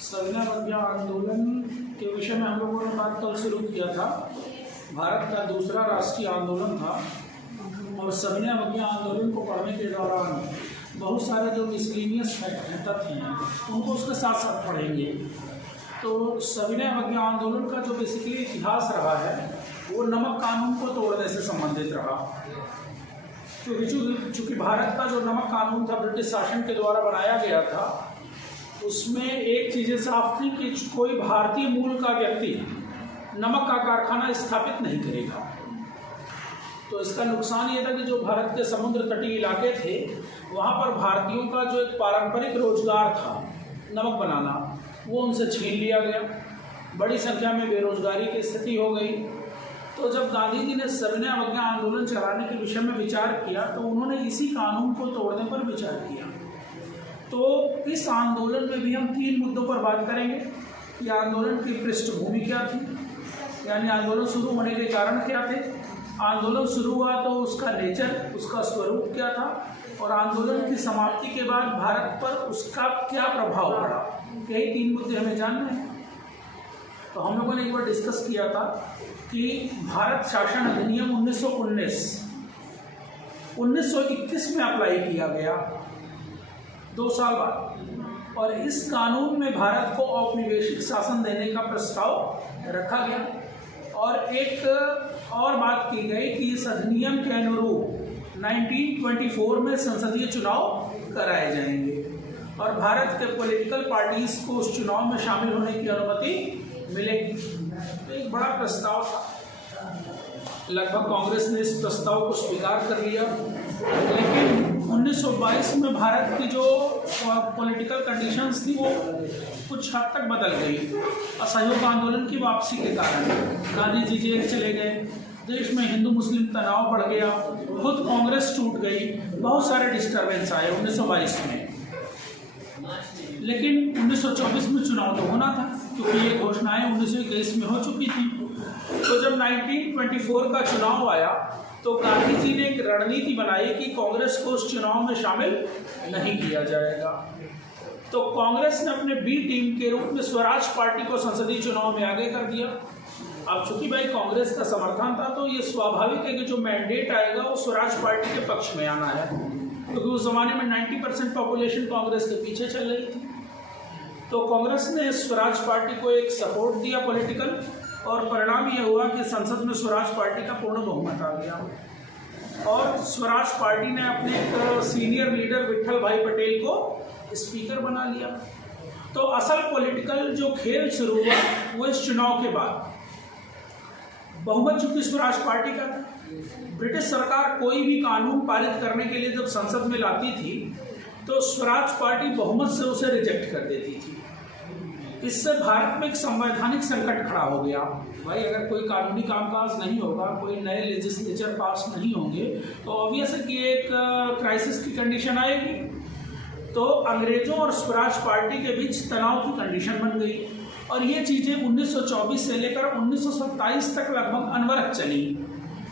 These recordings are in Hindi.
सविनय अवज्ञा आंदोलन के विषय में हम लोगों ने बात कल शुरू किया था। भारत का दूसरा राष्ट्रीय आंदोलन था और सविनय अवज्ञा आंदोलन को पढ़ने के दौरान बहुत सारे जो मिसलिनियस फैक्ट हैं, तथ्य हैं, उनको उसके साथ साथ पढ़ेंगे। तो सविनय अवज्ञा आंदोलन का जो बेसिकली इतिहास रहा है वो नमक कानून को तोड़ने से संबंधित रहा, क्योंकि चूँकि भारत का जो नमक कानून था ब्रिटिश शासन के द्वारा बनाया गया था, उसमें एक चीज़ें साफ थी कि कोई भारतीय मूल का व्यक्ति नमक का कारखाना स्थापित नहीं करेगा। तो इसका नुकसान ये था कि जो भारत के समुद्र तटीय इलाके थे वहाँ पर भारतीयों का जो एक पारंपरिक रोजगार था नमक बनाना, वो उनसे छीन लिया गया। बड़ी संख्या में बेरोजगारी की स्थिति हो गई। तो जब गांधी जी ने सविनय अवज्ञा आंदोलन चलाने के विषय में विचार किया तो उन्होंने इसी कानून को तोड़ने पर विचार किया। तो इस आंदोलन में भी हम 3 मुद्दों पर बात करेंगे कि आंदोलन की पृष्ठभूमि क्या थी, यानी आंदोलन शुरू होने के कारण क्या थे, आंदोलन शुरू हुआ तो उसका नेचर, उसका स्वरूप क्या था, और आंदोलन की समाप्ति के बाद भारत पर उसका क्या प्रभाव पड़ा। यही 3 मुद्दे हमें जानने हैं। तो हम लोगों ने एक बार डिस्कस किया था कि भारत शासन अधिनियम 1921 में अप्लाई किया गया 2 साल बाद, और इस कानून में भारत को औपनिवेशिक शासन देने का प्रस्ताव रखा गया। और एक और बात की गई कि इस अधिनियम के अनुरूप 1924 में संसदीय चुनाव कराए जाएंगे और भारत के पॉलिटिकल पार्टीज को उस चुनाव में शामिल होने की अनुमति मिलेगी। तो एक बड़ा प्रस्ताव था। लगभग कांग्रेस ने इस प्रस्ताव को स्वीकार कर लिया, लेकिन 1922 में भारत की जो पॉलिटिकल कंडीशंस थी वो कुछ हद तक बदल गई। असहयोग आंदोलन की वापसी के कारण गांधी जी जेल चले गए, देश में हिंदू मुस्लिम तनाव बढ़ गया, खुद कांग्रेस टूट गई, बहुत सारे डिस्टर्बेंस आए 1922 में। लेकिन 1924 में चुनाव तो होना था, क्योंकि ये घोषणाएं 1921 में हो चुकी थी। तो जब 1924 का चुनाव आया तो गांधी जी ने एक रणनीति बनाई कि कांग्रेस को उस चुनाव में शामिल नहीं किया जाएगा। तो कांग्रेस ने अपने बी टीम के रूप में स्वराज पार्टी को संसदीय चुनाव में आगे कर दिया। अब चूंकि भाई कांग्रेस का समर्थन था तो ये स्वाभाविक है कि जो मैंडेट आएगा वो स्वराज पार्टी के पक्ष में आना है, क्योंकि उस जमाने में 90% पॉपुलेशन कांग्रेस के पीछे चल रही थी। तो कांग्रेस ने स्वराज पार्टी को एक सपोर्ट दिया पॉलिटिकल, और परिणाम यह हुआ कि संसद में स्वराज पार्टी का पूर्ण बहुमत आ गया और स्वराज पार्टी ने अपने एक सीनियर लीडर विट्ठल भाई पटेल को स्पीकर बना लिया। तो असल पॉलिटिकल जो खेल शुरू हुआ वो इस चुनाव के बाद। बहुमत चूंकि स्वराज पार्टी का था, ब्रिटिश सरकार कोई भी कानून पारित करने के लिए जब संसद में लाती थी तो स्वराज पार्टी बहुमत से उसे रिजेक्ट कर देती थी। इससे भारत में एक संवैधानिक संकट खड़ा हो गया। भाई अगर कोई कानूनी कामकाज नहीं होगा, कोई नए लेजिस्लेचर पास नहीं होंगे, तो ऑब्वियस है कि एक क्राइसिस की कंडीशन आएगी। तो अंग्रेजों और स्वराज पार्टी के बीच तनाव की कंडीशन बन गई और ये चीज़ें 1924 से लेकर 1927 तक लगभग अनवरत चली।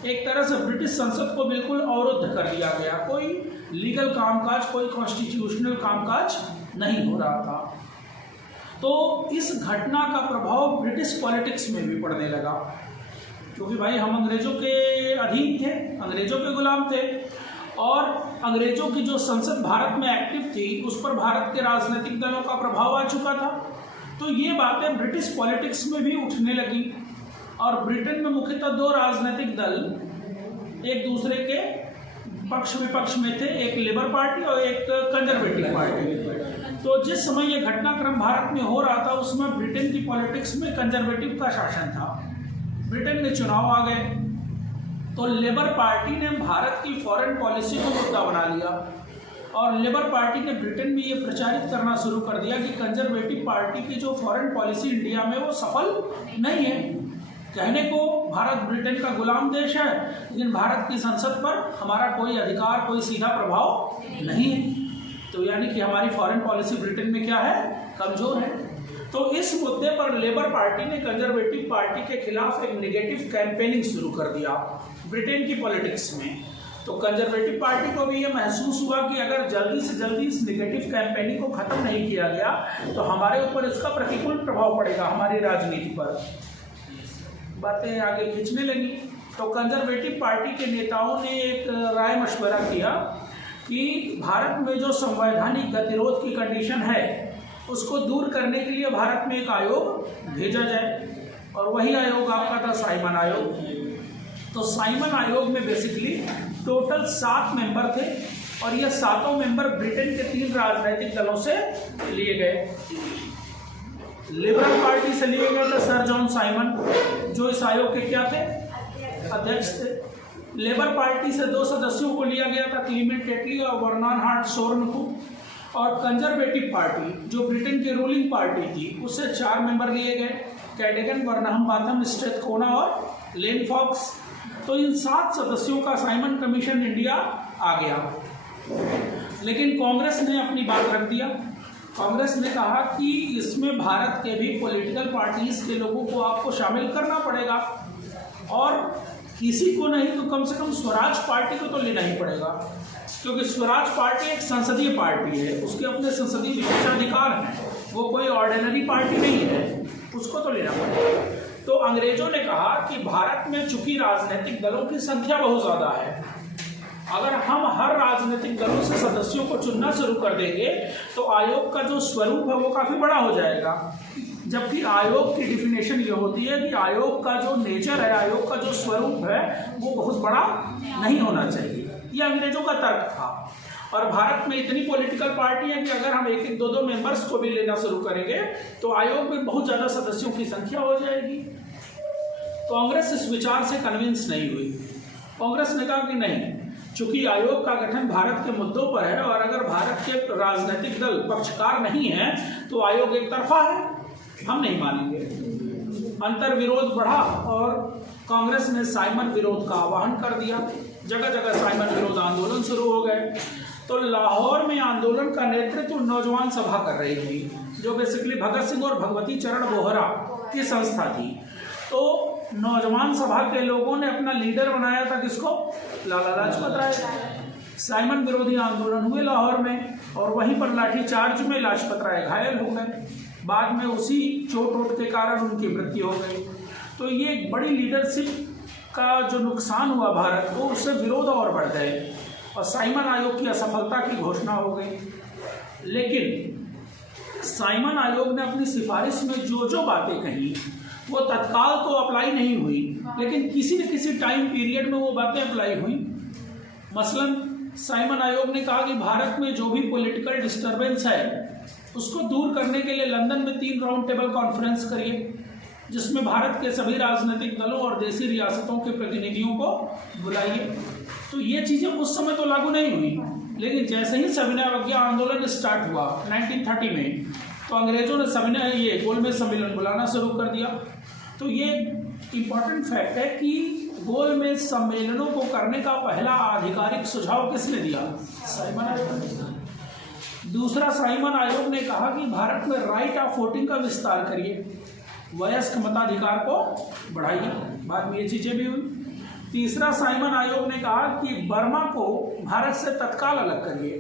एक तरह से ब्रिटिश संसद को बिल्कुल अवरुद्ध कर दिया गया, कोई लीगल कामकाज, कोई कॉन्स्टिट्यूशनल कामकाज नहीं हो रहा था। तो इस घटना का प्रभाव ब्रिटिश पॉलिटिक्स में भी पड़ने लगा, क्योंकि भाई हम अंग्रेजों के अधीन थे, अंग्रेजों के गुलाम थे, और अंग्रेजों की जो संसद भारत में एक्टिव थी उस पर भारत के राजनीतिक दलों का प्रभाव आ चुका था। तो ये बातें ब्रिटिश पॉलिटिक्स में भी उठने लगी और ब्रिटेन में मुख्यतः 2 राजनीतिक दल एक दूसरे के पक्ष विपक्ष में थे, एक लेबर पार्टी और एक कंजर्वेटिव पार्टी। तो जिस समय ये घटनाक्रम भारत में हो रहा था उसमें ब्रिटेन की पॉलिटिक्स में कंजर्वेटिव का शासन था। ब्रिटेन में चुनाव आ गए तो लेबर पार्टी ने भारत की फॉरेन पॉलिसी को मुद्दा बना लिया और लेबर पार्टी ने ब्रिटेन में ये प्रचारित करना शुरू कर दिया कि कंजर्वेटिव पार्टी की जो फॉरेन पॉलिसी इंडिया में वो सफल नहीं है। कहने को भारत ब्रिटेन का गुलाम देश है, लेकिन भारत की संसद पर हमारा कोई अधिकार, कोई सीधा प्रभाव नहीं है। तो यानी कि हमारी फॉरेन पॉलिसी ब्रिटेन में क्या है, कमजोर है। तो इस मुद्दे पर लेबर पार्टी ने कंजर्वेटिव पार्टी के खिलाफ एक नेगेटिव कैंपेनिंग शुरू कर दिया ब्रिटेन की पॉलिटिक्स में। तो कंजर्वेटिव पार्टी को भी ये महसूस हुआ कि अगर जल्दी से जल्दी इस निगेटिव कैंपेनिंग को खत्म नहीं किया गया तो हमारे ऊपर इसका प्रतिकूल प्रभाव पड़ेगा, हमारी राजनीति पर। बातें आगे खींचने लगी तो कंजर्वेटिव पार्टी के नेताओं ने एक राय मशवरा किया कि भारत में जो संवैधानिक गतिरोध की कंडीशन है उसको दूर करने के लिए भारत में एक आयोग भेजा जाए, और वही आयोग आपका था साइमन आयोग। तो साइमन आयोग में बेसिकली टोटल 7 मेंबर थे, और ये 7 मेंबर ब्रिटेन के 3 राजनीतिक दलों से लिए गए। लिबरल पार्टी से लिए गए थे सर जॉन साइमन, जो इस आयोग के क्या थे, अध्यक्ष थे। लेबर पार्टी से 2 सदस्यों को लिया गया था, क्लीमेंट एटली और बर्नार्ड शोर्न को। और कंजर्वेटिव पार्टी जो ब्रिटेन की रूलिंग पार्टी थी उससे 4 मेंबर लिए गए, कैडेगन, बर्नहम, बाथम, स्ट्रेथकोना और लेन फॉक्स। तो इन 7 सदस्यों का साइमन कमीशन इंडिया आ गया। लेकिन कांग्रेस ने अपनी बात रख दिया। कांग्रेस ने कहा कि इसमें भारत के भी पॉलिटिकल पार्टीज के लोगों को आपको शामिल करना पड़ेगा, और किसी को नहीं तो कम से कम स्वराज पार्टी को तो लेना ही पड़ेगा, क्योंकि स्वराज पार्टी एक संसदीय पार्टी है, उसके अपने संसदीय विशेषाधिकार हैं, वो कोई ऑर्डिनरी पार्टी नहीं है, उसको तो लेना पड़ेगा। तो अंग्रेजों ने कहा कि भारत में चूंकि राजनीतिक दलों की संख्या बहुत ज़्यादा है, अगर हम हर राजनीतिक दलों से सदस्यों को चुनना शुरू कर देंगे तो आयोग का जो स्वरूप है वो काफ़ी बड़ा हो जाएगा। जबकि आयोग की डिफिनेशन ये होती है कि आयोग का जो नेचर है, आयोग का जो स्वरूप है वो बहुत बड़ा नहीं होना चाहिए। ये अंग्रेजों का तर्क था। और भारत में इतनी पॉलिटिकल पार्टी है कि अगर हम 1-1, 2-2 मेंबर्स को भी लेना शुरू करेंगे तो आयोग में बहुत ज़्यादा सदस्यों की संख्या हो जाएगी। कांग्रेस इस विचार से कन्विंस नहीं हुई। कांग्रेस ने कहा कि नहीं, चूंकि आयोग का गठन भारत के मुद्दों पर है और अगर भारत के राजनीतिक दल पक्षकार नहीं है तो आयोग एक तरफा है, हम नहीं मानेंगे। अंतर विरोध बढ़ा और कांग्रेस ने साइमन विरोध का आह्वान कर दिया। जगह जगह साइमन विरोध आंदोलन शुरू हो गए। तो लाहौर में आंदोलन का नेतृत्व नौजवान सभा कर रही थी, जो बेसिकली भगत सिंह और भगवती चरण बोहरा की संस्था थी। तो नौजवान सभा के लोगों ने अपना लीडर बनाया था किसको, लाला लाजपत राय। साइमन विरोधी आंदोलन हुए लाहौर में, और वहीं पर लाठीचार्ज में लाजपत राय घायल हो गए। बाद में उसी चोट वोट के कारण उनकी मृत्यु हो गई। तो ये एक बड़ी लीडरशिप का जो नुकसान हुआ भारत को, उससे विरोध और बढ़ गए और साइमन आयोग की असफलता की घोषणा हो गई। लेकिन साइमन आयोग ने अपनी सिफारिश में जो जो बातें कही वो तत्काल तो अप्लाई नहीं हुई, लेकिन किसी न किसी टाइम पीरियड में वो बातें अप्लाई हुई। मसलन साइमन आयोग ने कहा कि भारत में जो भी पॉलिटिकल डिस्टर्बेंस है उसको दूर करने के लिए लंदन में 3 राउंड टेबल कॉन्फ्रेंस करिए, जिसमें भारत के सभी राजनीतिक दलों और देशी रियासतों के प्रतिनिधियों को बुलाइए। तो ये चीज़ें उस समय तो लागू नहीं हुई, लेकिन जैसे ही सविनय अवज्ञा आंदोलन स्टार्ट हुआ 1930 में, तो अंग्रेजों ने सविनय ये गोलमेज सम्मेलन बुलाना शुरू कर दिया। तो ये इम्पॉर्टेंट फैक्ट है कि गोलमेज सम्मेलनों को करने का पहला आधिकारिक सुझाव किसने दिया, साइमन आयोग ने। दूसरा, साइमन आयोग ने कहा कि भारत में राइट ऑफ वोटिंग का विस्तार करिए, वयस्क मताधिकार को बढ़ाइए। बाद में ये चीज़ें भी हुई। तीसरा, साइमन आयोग ने कहा कि बर्मा को भारत से तत्काल अलग करिए,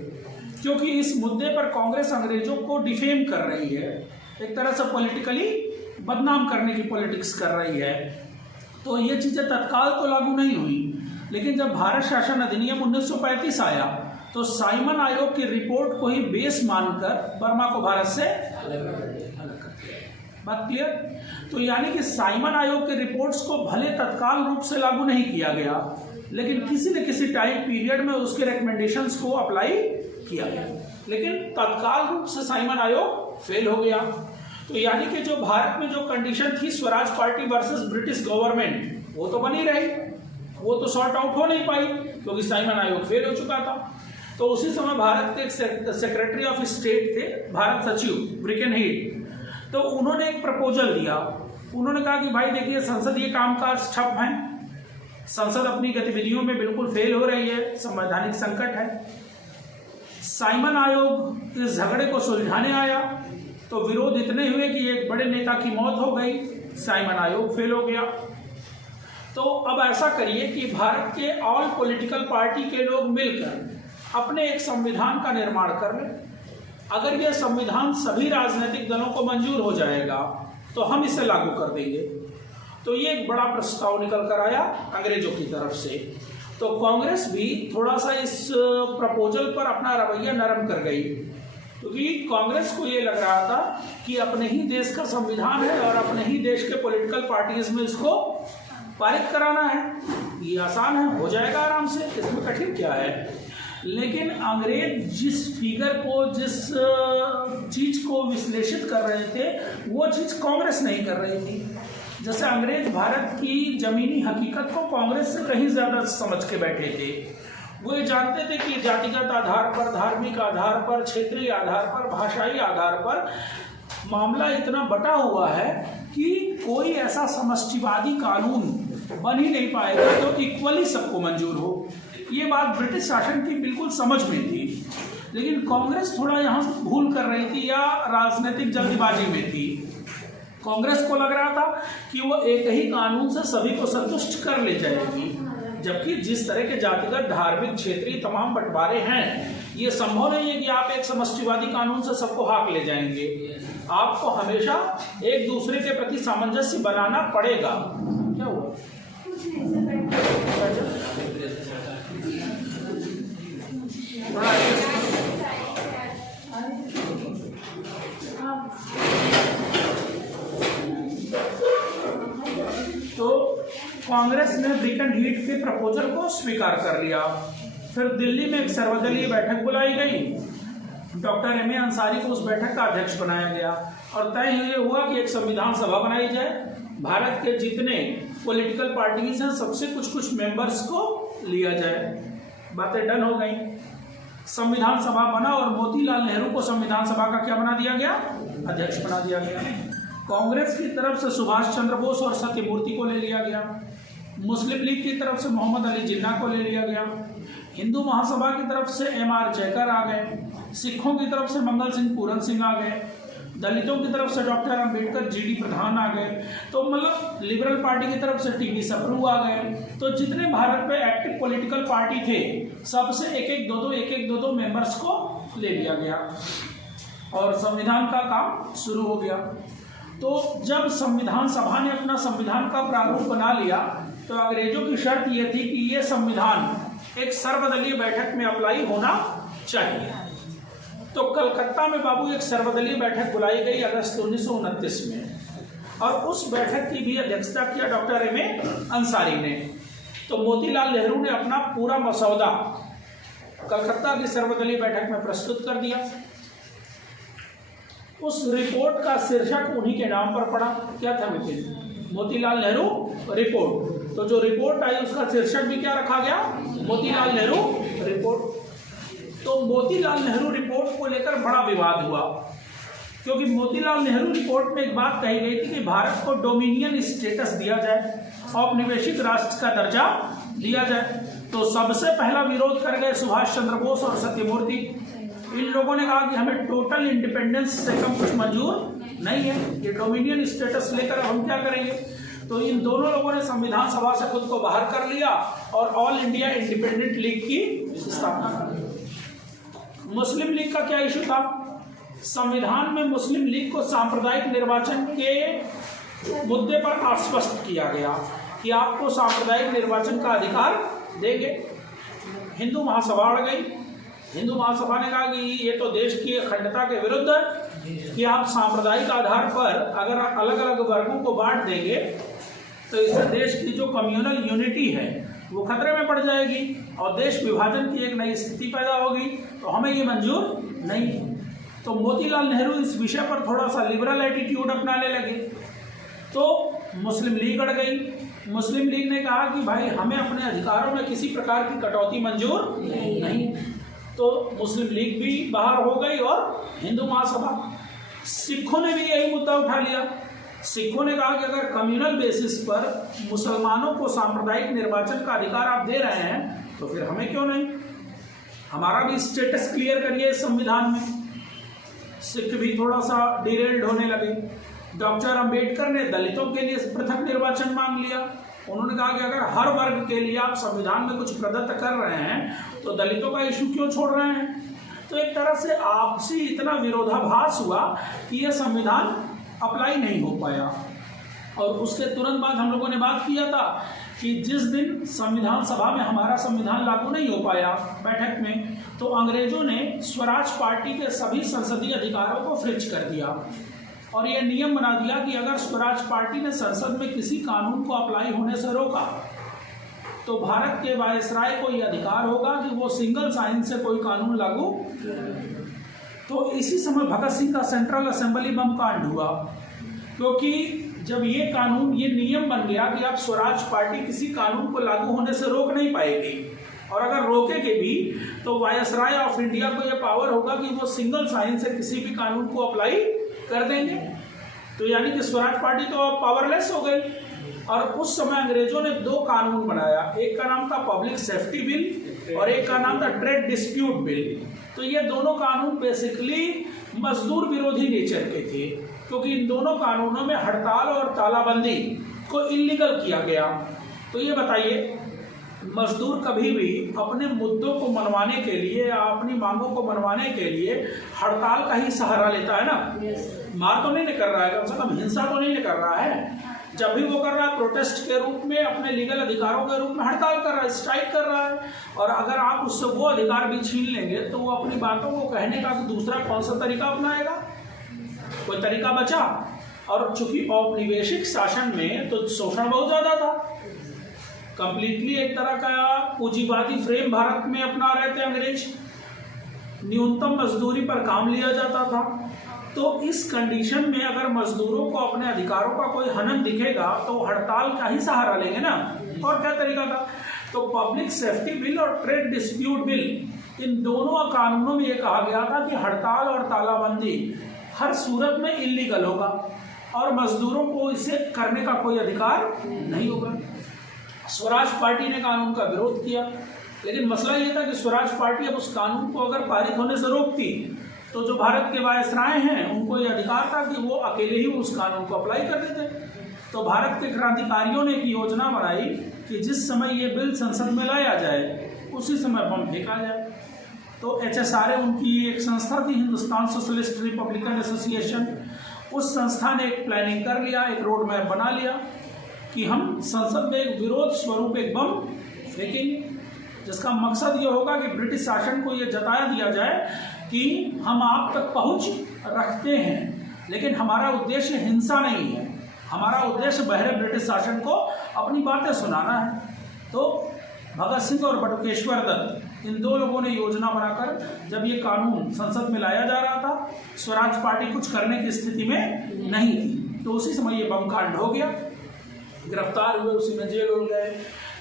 क्योंकि इस मुद्दे पर कांग्रेस अंग्रेजों को डिफेम कर रही है, एक तरह से पॉलिटिकली बदनाम करने की पॉलिटिक्स कर रही है। तो ये चीज़ें तत्काल तो लागू नहीं हुई, लेकिन जब भारत शासन अधिनियम 1935 आया तो साइमन आयोग की रिपोर्ट को ही बेस मानकर बर्मा को भारत से अलग कर दिया। बात क्लियर? तो यानी कि साइमन आयोग के रिपोर्ट्स को भले तत्काल रूप से लागू नहीं किया गया, लेकिन किसी न किसी टाइम पीरियड में उसके रिकमेंडेशंस को अप्लाई किया गया, लेकिन तत्काल रूप से साइमन आयोग फेल हो गया। तो यानी कि जो भारत में जो कंडीशन थी Swaraj party versus British government, वो तो बनी रही, वो तो सॉर्ट आउट हो नहीं पाई क्योंकि साइमन आयोग फेल हो चुका था। तो उसी समय भारत के सेक्रेटरी ऑफ स्टेट थे, भारत सचिव ब्रिकेनहीड, तो उन्होंने एक प्रपोजल दिया। उन्होंने कहा कि भाई देखिए, संसदीय कामकाज ठप है, संसद अपनी गतिविधियों में बिल्कुल फेल हो रही है, संवैधानिक संकट है। साइमन आयोग इस झगड़े को सुलझाने आया तो विरोध इतने हुए कि एक बड़े नेता की मौत हो गई, साइमन आयोग फेल हो गया। तो अब ऐसा करिए कि भारत के ऑल पॉलिटिकल पार्टी के लोग मिलकर अपने एक संविधान का निर्माण कर लें। अगर यह संविधान सभी राजनीतिक दलों को मंजूर हो जाएगा तो हम इसे लागू कर देंगे। तो ये एक बड़ा प्रस्ताव निकल कर आया अंग्रेजों की तरफ से। तो कांग्रेस भी थोड़ा सा इस प्रपोजल पर अपना रवैया नरम कर गई, क्योंकि कांग्रेस को ये लग रहा था कि अपने ही देश का संविधान है और अपने ही देश के पॉलिटिकल पार्टीज में इसको पारित कराना है, ये आसान है, हो जाएगा आराम से, इसमें कठिन क्या है। लेकिन अंग्रेज जिस फिगर को, जिस चीज को विश्लेषित कर रहे थे, वो चीज कांग्रेस नहीं कर रही थी। जैसे अंग्रेज भारत की जमीनी हकीकत को कांग्रेस से कहीं ज्यादा समझ के बैठे थे। वो ये जानते थे कि जातिगत आधार पर, धार्मिक आधार पर, क्षेत्रीय आधार पर, भाषाई आधार पर मामला इतना बटा हुआ है कि कोई ऐसा समष्टिवादी कानून बन ही नहीं पाएगा जो इक्वली सबको मंजूर हो। ये बात ब्रिटिश शासन की बिल्कुल समझ में थी, लेकिन कांग्रेस थोड़ा यहाँ भूल कर रही थी या राजनीतिक जल्दबाजी में थी। कांग्रेस को लग रहा था कि वो एक ही कानून से सभी को संतुष्ट कर ले जाएगी, जबकि जिस तरह के जातिगत, धार्मिक, क्षेत्रीय तमाम बंटवारे हैं, ये संभव नहीं है कि आप एक समष्टिवादी कानून से सबको हाँक ले जाएंगे। आपको हमेशा एक दूसरे के प्रति सामंजस्य बनाना पड़ेगा। क्या हुआ? तो कांग्रेस ने ब्रिटन हीट के प्रपोजल को स्वीकार कर लिया। फिर दिल्ली में एक सर्वदलीय बैठक बुलाई गई। डॉक्टर एम ए अंसारी को उस बैठक का अध्यक्ष बनाया गया और तय ये हुआ कि एक संविधान सभा बनाई जाए। भारत के जितने पॉलिटिकल पार्टीज हैं सबसे कुछ कुछ मेंबर्स को लिया जाए। बातें डन हो गई। संविधान सभा बना और मोतीलाल नेहरू को संविधान सभा का क्या बना दिया गया? अध्यक्ष बना दिया गया। कांग्रेस की तरफ से सुभाष चंद्र बोस और सत्यमूर्ति को ले लिया गया। मुस्लिम लीग की तरफ से मोहम्मद अली जिन्ना को ले लिया गया। हिंदू महासभा की तरफ से एम.आर. जयकर आ गए। सिखों की तरफ से मंगल सिंह पूरन सिंह आ गए। दलितों की तरफ से डॉक्टर अंबेडकर, जी.डी. प्रधान आ गए। तो मतलब लिबरल पार्टी की तरफ से टी.वी. सप्रू आ गए। तो जितने भारत में एक्टिव पॉलिटिकल पार्टी थे सबसे एक एक दो मेंबर्स को ले लिया गया और संविधान का काम शुरू हो गया। तो जब संविधान सभा ने अपना संविधान का प्रारूप बना लिया तो अंग्रेजों की शर्त यह थी कि यह संविधान एक सर्वदलीय बैठक में अप्लाई होना चाहिए। तो कलकत्ता में बाबू एक सर्वदलीय बैठक बुलाई गई अगस्त 1929 में और उस बैठक की भी अध्यक्षता किया डॉक्टर एम ए अंसारी ने। तो मोतीलाल नेहरू ने अपना पूरा मसौदा कलकत्ता की सर्वदलीय बैठक में प्रस्तुत कर दिया। उस रिपोर्ट का शीर्षक उन्हीं के नाम पर पड़ा। क्या था विपिन? मोतीलाल नेहरू रिपोर्ट। तो जो रिपोर्ट आई उसका शीर्षक भी क्या रखा गया? मोतीलाल नेहरू रिपोर्ट। तो मोतीलाल नेहरू रिपोर्ट को लेकर बड़ा विवाद हुआ, क्योंकि मोतीलाल नेहरू रिपोर्ट में एक बात कही गई थी कि भारत को डोमिनियन स्टेटस दिया जाए, औपनिवेशिक राष्ट्र का दर्जा दिया जाए। तो सबसे पहला विरोध कर गए सुभाष चंद्र बोस और सत्यमूर्ति। इन लोगों ने कहा कि हमें टोटल इंडिपेंडेंस से कम कुछ मंजूर नहीं है, ये डोमिनियन स्टेटस लेकर हम क्या करेंगे। तो इन दोनों लोगों ने संविधान सभा से खुद को बाहर कर लिया और ऑल इंडिया इंडिपेंडेंट लीग की स्थापना कर दी। मुस्लिम लीग का क्या इशू था? संविधान में मुस्लिम लीग को सांप्रदायिक निर्वाचन के मुद्दे पर आश्वस्त किया गया कि आपको सांप्रदायिक निर्वाचन का अधिकार देंगे। हिंदू महासभा अड़ गई। हिंदू महासभा ने कहा कि ये तो देश की अखंडता के विरुद्ध है कि आप सांप्रदायिक आधार पर अगर अलग अलग वर्गों को बांट देंगे तो इससे देश की जो कम्युनल यूनिटी है वो खतरे में पड़ जाएगी और देश विभाजन की एक नई स्थिति पैदा होगी, तो हमें ये मंजूर नहीं। तो मोतीलाल नेहरू इस विषय पर थोड़ा सा लिबरल एटीट्यूड अपनाने लगे। तो मुस्लिम लीग अड़ गई। मुस्लिम लीग ने कहा कि भाई हमें अपने अधिकारों में किसी प्रकार की कटौती मंजूर नहीं। तो मुस्लिम लीग भी बाहर हो गई और हिंदू महासभा। सिखों ने भी यही मुद्दा उठा लिया। सिखों ने कहा कि अगर कम्युनल बेसिस पर मुसलमानों को सांप्रदायिक निर्वाचन का अधिकार आप दे रहे हैं तो फिर हमें क्यों नहीं, हमारा भी स्टेटस क्लियर करिए इस संविधान में। सिख भी थोड़ा सा डिरेल्ड होने लगे। डॉक्टर अंबेडकर ने दलितों के लिए पृथक निर्वाचन मांग लिया। उन्होंने कहा कि अगर हर वर्ग के लिए आप संविधान में कुछ प्रदत्त कर रहे हैं तो दलितों का इशू क्यों छोड़ रहे हैं। तो एक तरह से आपसी इतना विरोधाभास हुआ कि यह संविधान अप्लाई नहीं हो पाया। और उसके तुरंत बाद हम लोगों ने बात किया था कि जिस दिन संविधान सभा में हमारा संविधान लागू नहीं हो पाया बैठक में, तो अंग्रेजों ने स्वराज पार्टी के सभी संसदीय अधिकारों को फ्रिज कर दिया और यह नियम बना दिया कि अगर स्वराज पार्टी ने संसद में किसी कानून को अप्लाई होने से रोका तो भारत के वायसराय को यह अधिकार होगा कि वो सिंगल साइन से कोई कानून लागू। तो इसी समय भगत सिंह का सेंट्रल असेंबली बम कांड हुआ, क्योंकि जब ये कानून, ये नियम बन गया कि आप स्वराज पार्टी किसी कानून को लागू होने से रोक नहीं पाएगी, और अगर रोकेगी भी तो वायसराय ऑफ इंडिया को यह पावर होगा कि वो सिंगल साइन से किसी भी कानून को अप्लाई कर देंगे। तो यानी कि स्वराज पार्टी तो अब पावरलेस हो गई। और उस समय अंग्रेजों ने दो कानून बनाया, एक का नाम था पब्लिक सेफ्टी बिल और एक का नाम था ट्रेड डिस्प्यूट बिल। तो ये दोनों कानून बेसिकली मजदूर विरोधी नेचर के थे, क्योंकि इन दोनों कानूनों में हड़ताल और तालाबंदी को इलीगल किया गया। तो ये बताइए, मजदूर कभी भी अपने मुद्दों को मनवाने के लिए या अपनी मांगों को मनवाने के लिए हड़ताल का ही सहारा लेता है ना। मार तो नहीं कर रहा है, कम से कम हिंसा तो नहीं कर रहा है। जब भी वो कर रहा है प्रोटेस्ट के रूप में, अपने लीगल अधिकारों के रूप में हड़ताल कर रहा है, स्ट्राइक कर रहा है। और अगर आप उससे वो अधिकार भी छीन लेंगे तो वो अपनी बातों को कहने का दूसरा कौन सा तरीका अपनाएगा, कोई तरीका बचा। और चूंकि औपनिवेशिक शासन में तो शोषण बहुत ज्यादा था, कंप्लीटली एक तरह का पूंजीवादी फ्रेम भारत में अपना रहे थे अंग्रेज, न्यूनतम मजदूरी पर काम लिया जाता था। तो इस कंडीशन में अगर मजदूरों को अपने अधिकारों का कोई हनन दिखेगा तो हड़ताल का ही सहारा लेंगे ना, और क्या तरीका था। तो पब्लिक सेफ्टी बिल और ट्रेड डिस्प्यूट बिल, इन दोनों कानूनों में ये कहा गया था कि हड़ताल और तालाबंदी हर सूरत में इलीगल होगा और मजदूरों को इसे करने का कोई अधिकार नहीं होगा। स्वराज पार्टी ने कानून का विरोध किया, लेकिन मसला ये था कि स्वराज पार्टी अब उस कानून को अगर पारित होने से रोकती तो जो भारत के वायसराय हैं उनको ये अधिकार था कि वो अकेले ही उस कानून को अप्लाई कर देते। तो भारत के क्रांतिकारियों ने एक योजना बनाई कि जिस समय ये बिल संसद में लाया जाए उसी समय बम फेंका जाए। तो HSRA उनकी एक संस्था थी, हिंदुस्तान सोशलिस्ट रिपब्लिकन एसोसिएशन। उस संस्था ने एक प्लानिंग कर लिया, एक रोड मैप बना लिया कि हम संसद में एक विरोध स्वरूप एक बम फेंकेंगे, जिसका मकसद ये होगा कि ब्रिटिश शासन को ये जताया दिया जाए कि हम आप तक पहुंच रखते हैं, लेकिन हमारा उद्देश्य हिंसा नहीं है, हमारा उद्देश्य बहरे ब्रिटिश शासन को अपनी बातें सुनाना है। तो भगत सिंह और बटुकेश्वर दत्त, इन दो लोगों ने योजना बनाकर जब ये कानून संसद में लाया जा रहा था, स्वराज पार्टी कुछ करने की स्थिति में नहीं थी, तो उसी समय ये बम कांड हो गया, गिरफ्तार हुए, उसी में जेल हो गए।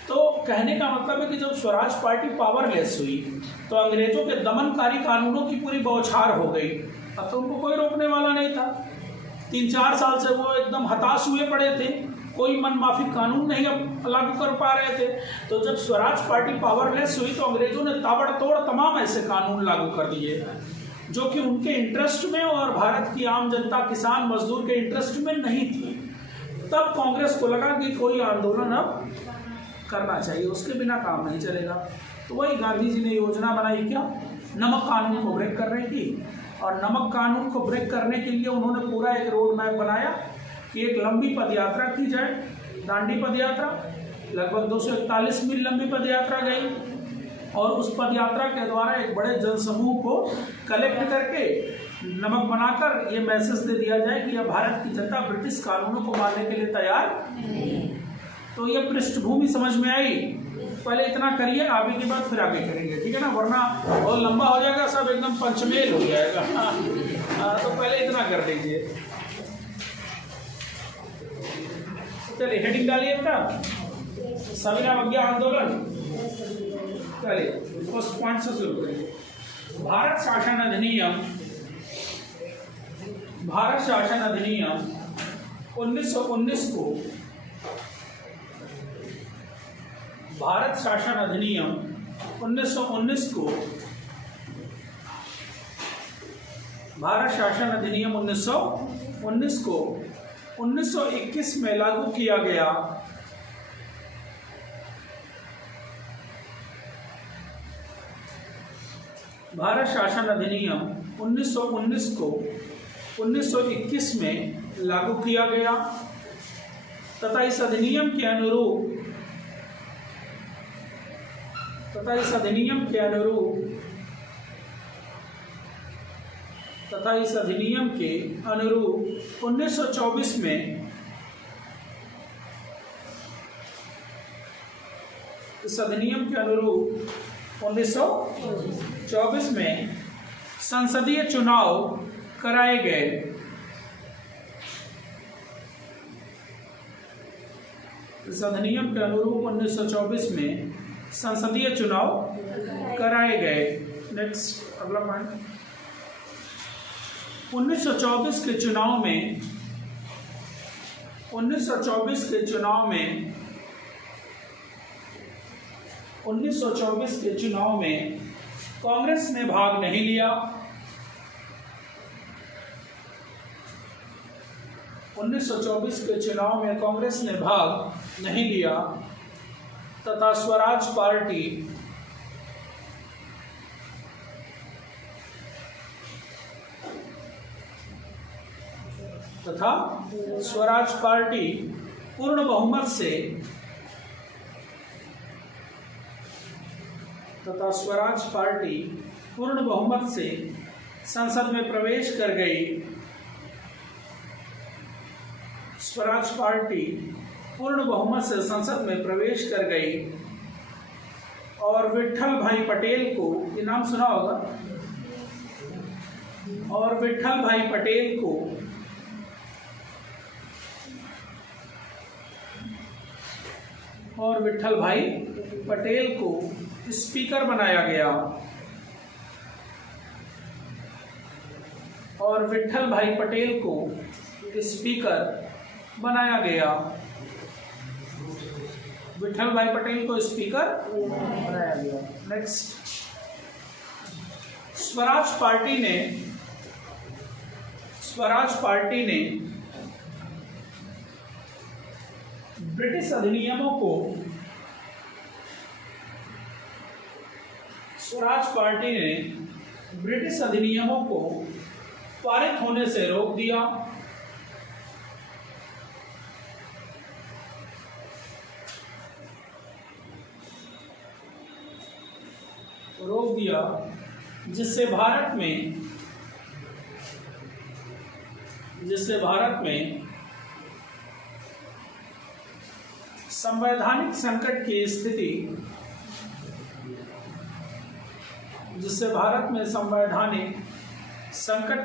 तो कहने का मतलब है कि जब स्वराज पार्टी पावरलेस हुई तो अंग्रेजों के दमनकारी कानूनों की पूरी बौछार हो गई। अब तो उनको कोई रोकने वाला नहीं था। 3-4 साल से वो एकदम हताश हुए पड़े थे, कोई मनमाफिक कानून नहीं अब लागू कर पा रहे थे। तो जब स्वराज पार्टी पावरलेस हुई तो अंग्रेजों ने ताबड़तोड़ तमाम ऐसे कानून लागू कर दिए जो कि उनके इंटरेस्ट में और भारत की आम जनता, किसान, मजदूर के इंटरेस्ट में नहीं थी। तब कांग्रेस को लगा कि कोई आंदोलन अब करना चाहिए, उसके बिना काम नहीं चलेगा। तो वही गांधी जी ने योजना बनाई, क्या, नमक कानून को ब्रेक करने की। और नमक कानून को ब्रेक करने के लिए उन्होंने पूरा एक रोड मैप बनाया कि एक लंबी पदयात्रा की जाए, दांडी पदयात्रा, लगभग 241 मील लंबी पदयात्रा गई। और उस पदयात्रा के द्वारा एक बड़े जनसमूह को कलेक्ट करके नमक बनाकर ये मैसेज दे दिया जाए कि अब भारत की जनता ब्रिटिश कानूनों को मानने के लिए तैयार नहीं। तो ये पृष्ठभूमि समझ में आई। पहले इतना करिए, आगे की बात फिर आगे करेंगे, ठीक है ना, वरना बहुत लंबा हो जाएगा, सब एकदम पंचमेल हो जाएगा। तो पहले इतना कर दीजिए। चलिए हेडिंग डालिए अपना, सविनय अवज्ञा आंदोलन। चलिए फर्स्ट पॉइंट से शुरू करिए। भारत शासन अधिनियम 1919 को, भारत शासन अधिनियम 1919 को, भारत शासन अधिनियम 1919 को 1921 में लागू किया गया। भारत शासन अधिनियम 1919 को 1921 में लागू किया गया तथा इस अधिनियम के अनुरूप तथा इस अधिनियम के 1924 में इस अधिनियम के अनुरूप 1924 में संसदीय चुनाव कराए गए। इस अधिनियम के अनुरूप 1924 में संसदीय चुनाव कराए गए। नेक्स्ट अगला पॉइंट, 1924 के चुनाव में 1924 के चुनाव में कांग्रेस ने भाग नहीं लिया। 1924 के चुनाव में कांग्रेस ने भाग नहीं लिया तथा स्वराज पार्टी पूर्ण बहुमत से संसद में प्रवेश कर गई। स्वराज पार्टी पूर्ण बहुमत से संसद में प्रवेश कर गई और विट्ठल भाई पटेल को, ये नाम सुना होगा, और विट्ठल भाई पटेल को स्पीकर बनाया गया नेक्स्ट, स्वराज पार्टी ने ब्रिटिश अधिनियमों को पारित होने से रोक दिया। जिससे भारत में संवैधानिक संकट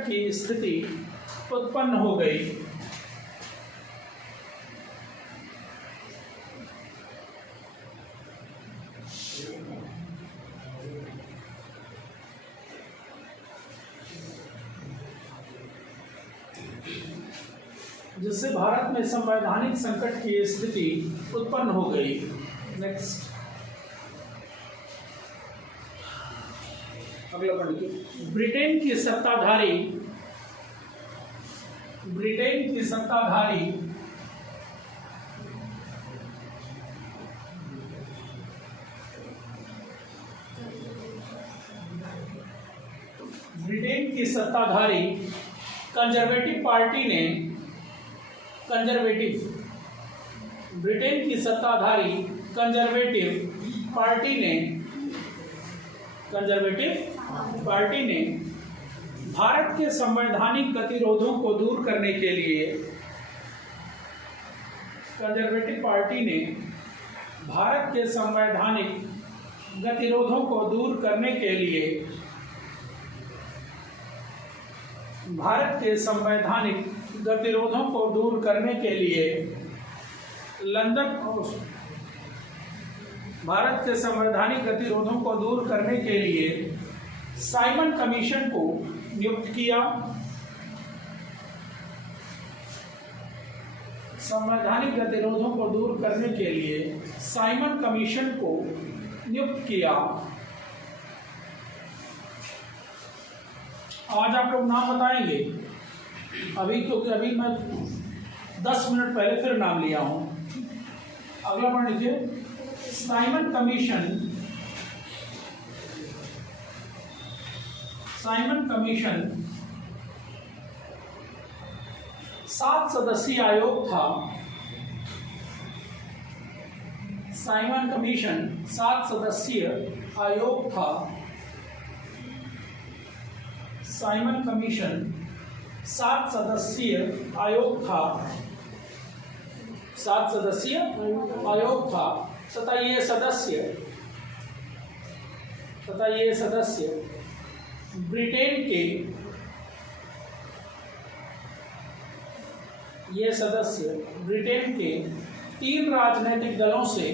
की स्थिति उत्पन्न हो गई। जिससे भारत में संवैधानिक संकट की स्थिति उत्पन्न हो गई। नेक्स्ट अगला पढ़िए, ब्रिटेन की सत्ताधारी कंजर्वेटिव पार्टी ने भारत के संवैधानिक गतिरोधों को दूर करने के लिए साइमन कमीशन को नियुक्त किया। संवैधानिक गतिरोधों को दूर करने के लिए साइमन कमीशन को नियुक्त किया। आज आप लोग नाम बताएंगे क्योंकि अभी मैं 10 मिनट पहले फिर नाम लिया हूं। अगला पॉइंट लिखिए, साइमन साइमन कमीशन 7 सदस्यीय आयोग था। साइमन कमीशन 7 सदस्यीय आयोग था। साइमन कमीशन 7 सदस्यीय आयोग था। 7 सदस्यीय आयोग था तथा ये सदस्य ब्रिटेन के ये सदस्य ब्रिटेन के 3 राजनीतिक दलों से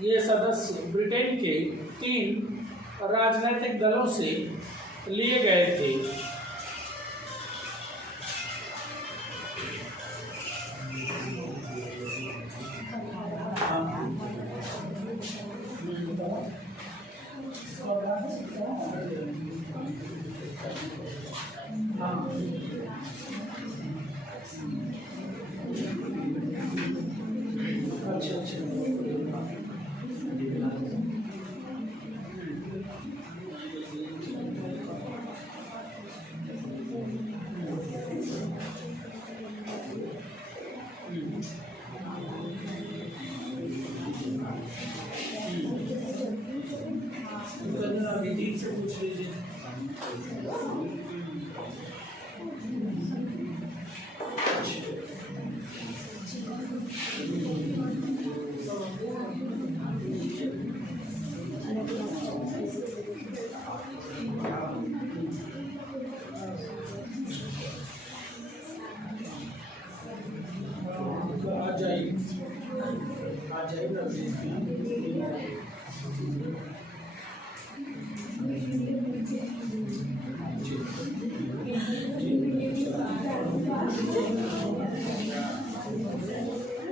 ये सदस्य ब्रिटेन के 3 राजनीतिक दलों से लिए गए थे।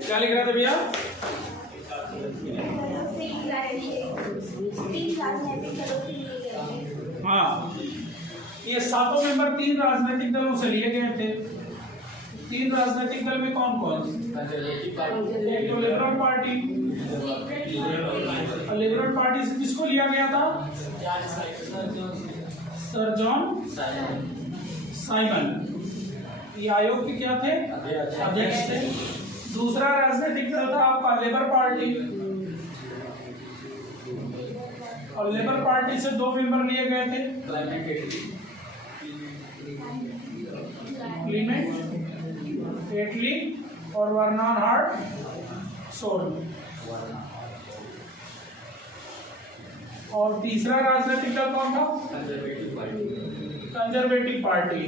क्या लिख रहा था भैया? हाँ, ये 7 मेंबर 3 राजनीतिक दलों से लिए गए थे। 3 राजनीतिक दल में कौन कौन? एक तो लिबरल पार्टी। लिबरल पार्टी से किसको लिया गया था? Sir John Simon. ये आयोग के क्या थे? अध्यक्ष थे। दूसरा राजनीतिक दल था आपका लेबर पार्टी, और लेबर पार्टी से 2 मेंबर लिए गए थे, क्लीमेंट एटली और वर्नन हार्टसोल। और तीसरा राजनीतिक दल कौन था? कंजर्वेटिव पार्टी,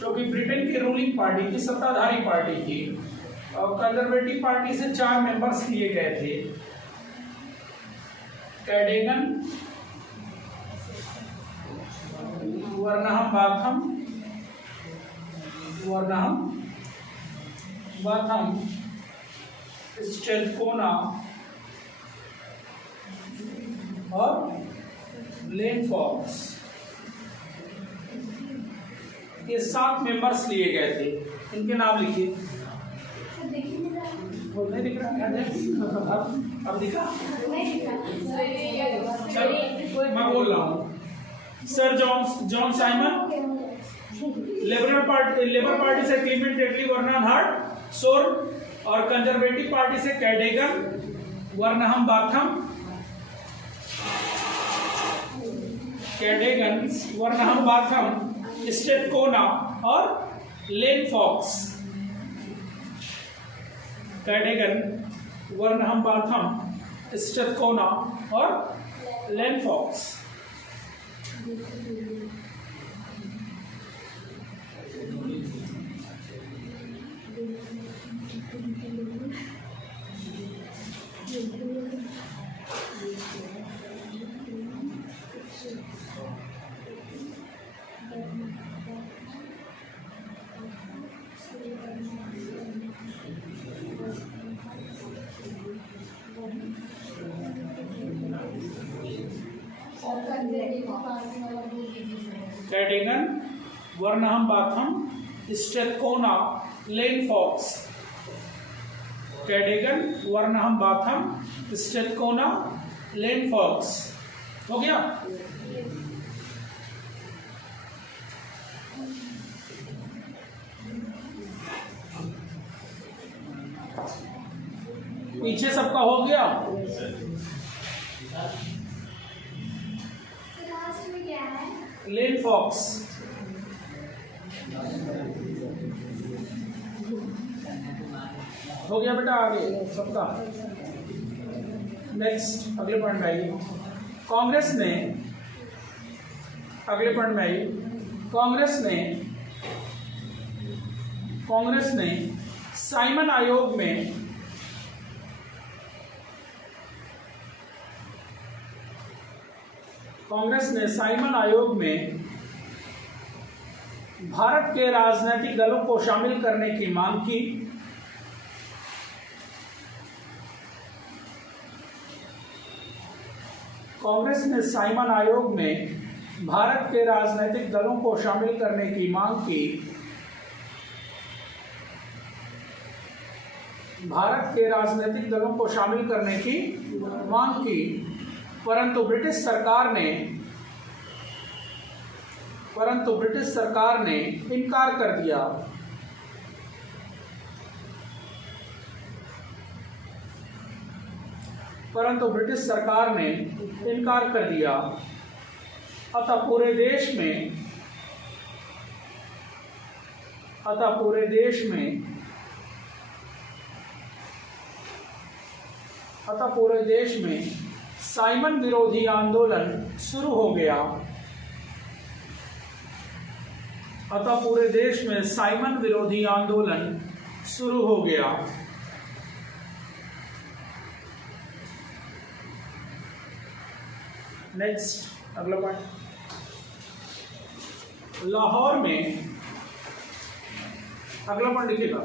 जो कि ब्रिटेन की रूलिंग पार्टी थी, सत्ताधारी पार्टी थी। और कंजर्वेटिव पार्टी से 4 मेंबर्स लिए गए थे, कैडेगन, वर्नहम, स्टेल्कोना और लेन फॉक्स। ये 7 मेंबर्स लिए गए थे। इनके नाम लिखिए। वो नहीं दिख रहा? अब दिखा? चलो मैं बोल रहा हूँ। Sir John Simon, labour party से क्लीमेंट एटली, वर्नन हार्टसोल, और कंजर्वेटिव पार्टी से कैडेगन, वर्नहम बाथम, स्टेल्कोना और Lane Fox. Cadogan, Vernham Batham, Stelcona और Lane Fox. Cadogan, Vernham Batham, Stelcona, Lane Fox. Cadogan, Vernham Batham, Stelcona, Lane Fox. हो गया। पीछे सबका हो गया। लेन फॉक्स हो गया बेटा, आगे सबका। नेक्स्ट अगले पॉइंट में आइए। कांग्रेस ने, अगले पॉइंट में आइए। कांग्रेस ने साइमन आयोग में भारत के राजनीतिक दलों को शामिल करने की मांग की। कांग्रेस ने साइमन आयोग में भारत के राजनीतिक दलों को शामिल करने की मांग की। भारत के राजनीतिक दलों को शामिल करने की मांग की, परंतु ब्रिटिश सरकार ने इनकार कर दिया। अतः पूरे देश में साइमन विरोधी आंदोलन शुरू हो गया। नेक्स्ट अगला पॉइंट। लाहौर में, अगला पॉइंट लिखिएगा।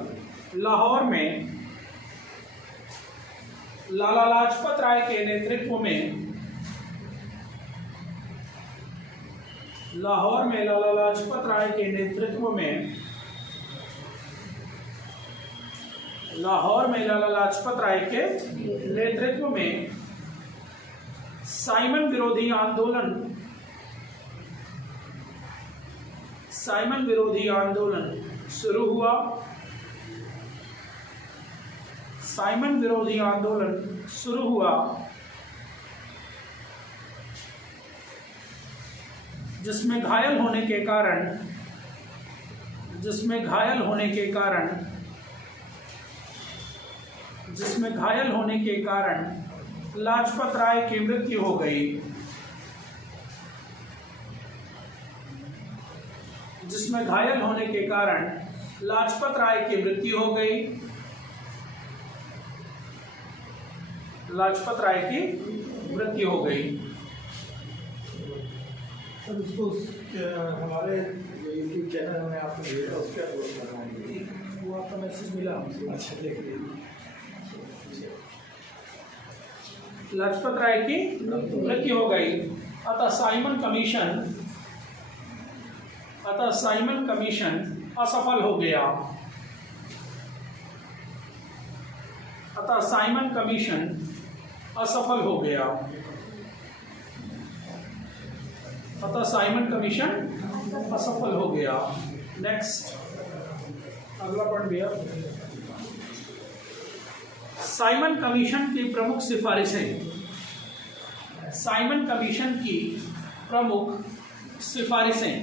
लाहौर में लाला लाजपत राय के नेतृत्व में साइमन विरोधी आंदोलन शुरू हुआ। जिसमें घायल होने के कारण लाजपत राय की मृत्यु हो गई। हमारे यूट्यूब चैनल में आपने भेजा, उसके वो आपका मैसेज मिला। अच्छा, देखिए लाजपत राय की मृत्यु हो गई। अतः साइमन कमीशन असफल हो गया। नेक्स्ट अगला पॉइंट भैया। साइमन कमीशन की प्रमुख सिफारिशें